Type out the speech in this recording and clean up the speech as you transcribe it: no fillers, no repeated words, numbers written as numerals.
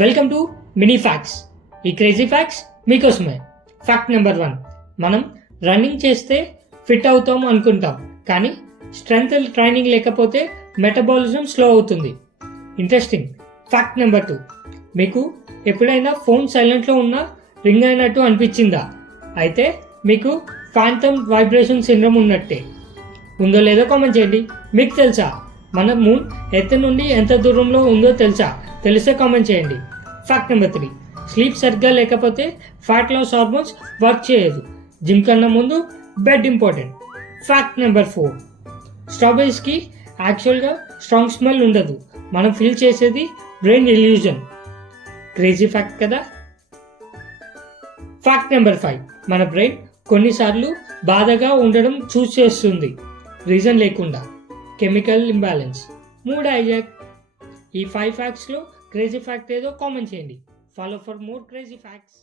Welcome to mini facts. ఈ crazy facts మీకోసమే. Fact number 1, మనం రన్నింగ్ చేస్తే ఫిట్ అవుతాం అనుకుంటాం, కానీ స్ట్రెంగ్త్ ట్రైనింగ్ లేకపోతే మెటబాలిజం స్లో అవుతుంది. ఇంట్రెస్టింగ్. ఫ్యాక్ట్ నెంబర్ 2, మీకు ఎప్పుడైనా ఫోన్ సైలెంట్లో ఉన్నా రింగ్ అయినట్టు అనిపించిందా? అయితే మీకు ఫాంటమ్ వైబ్రేషన్ సిండ్రోమ్ ఉన్నట్టే. ఉందో లేదో కామెంట్ చేయండి. మీకు తెలుసా మన మూన్ ఎత్తు నుండి ఎంత దూరంలో ఉందో తెలుసా? తెలిస్తే కామెంట్ చేయండి. ఫ్యాక్ట్ నెంబర్ 3, స్లీప్ సరిగ్గా లేకపోతే ఫ్యాట్ లాస్ హార్మోన్స్ వర్క్ చేయదు. జిమ్ కన్నా ముందు బెడ్ ఇంపార్టెంట్. ఫ్యాక్ట్ నెంబర్ 4, స్ట్రాబెర్రీస్కి యాక్చువల్గా స్ట్రాంగ్ స్మెల్ ఉండదు. మనం ఫీల్ చేసేది బ్రెయిన్ ఇల్యూజన్. క్రేజీ ఫ్యాక్ట్ కదా. ఫ్యాక్ట్ నెంబర్ 5, మన బ్రెయిన్ కొన్నిసార్లు బాధగా ఉండడం చూస్ చేస్తుంది, రీజన్ లేకుండా. Chemical imbalance. Mood hijack. ఈ 5 ఫ్యాక్ట్స్లో క్రేజీ ఫ్యాక్ట్ ఏదో కామెంట్ చేయండి. Follow for more crazy facts.